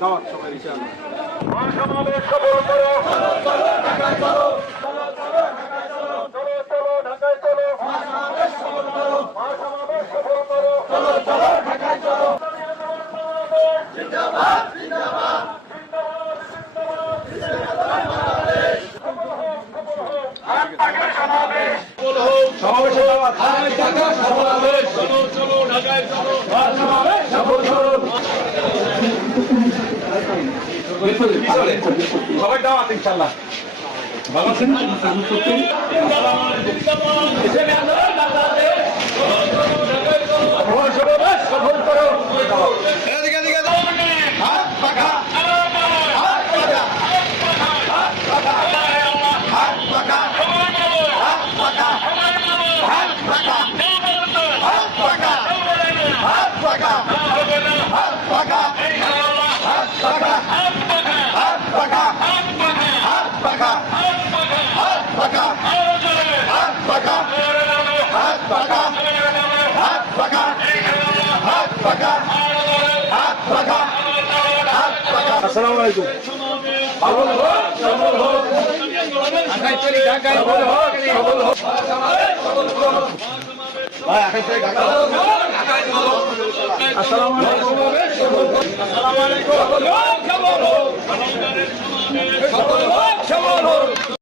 দাওয়াত সবাই ইনশাআল্লাহ। মহাসমাবেশ সফল করো, চলো চলো ঢাকায় চলো, চলো চলো ঢাকায় চলো, চলো চলো ঢাকায় চলো, মহাসমাবেশ সফল করো, মহাসমাবেশ সফল করো, চলো চলো ঢাকায় চলো। জিন্দাবাদ জিন্দাবাদ জিন্দাবাদ জিন্দাবাদ বাংলাদেশ সফল হোক সফল হোক। ঢাকায় সমাবেশ সফল হোক, সমাবেশে দাওয়াত। ঢাকা সমাবেশ, চলো চলো ঢাকায় চলো, মহাসমাবেশ সফল করো। সবাই দাওয়াত ইনশাআল্লাহ। ভালো আছেন? মহাসমাবেশ সফল করো। এদিকে এদিকে হাত পাখা হাত পাখা হাত পাখা হাত পাখা হাত পাখা হাত পাখা হাত পাখা হাত পাখা হাত পাখা হাত পাখা হাত পাখা হাত পাখা হাত পাখা হাত পাখা হাত পাখা হাত পাখা হাত পাখা হাত পাখা হাত পাখা। আসসালামু আলাইকুম। সফল হোক সফল হোক, ঢাকায় চলি ঢাকায় সফল হোক সফল হোক, ভাই ঢাকায় চলি ঢাকায় আসসালামু আলাইকুম। আসসালামু আলাইকুম। সফল হোক সফল হোক সফল হোক সফল হোক।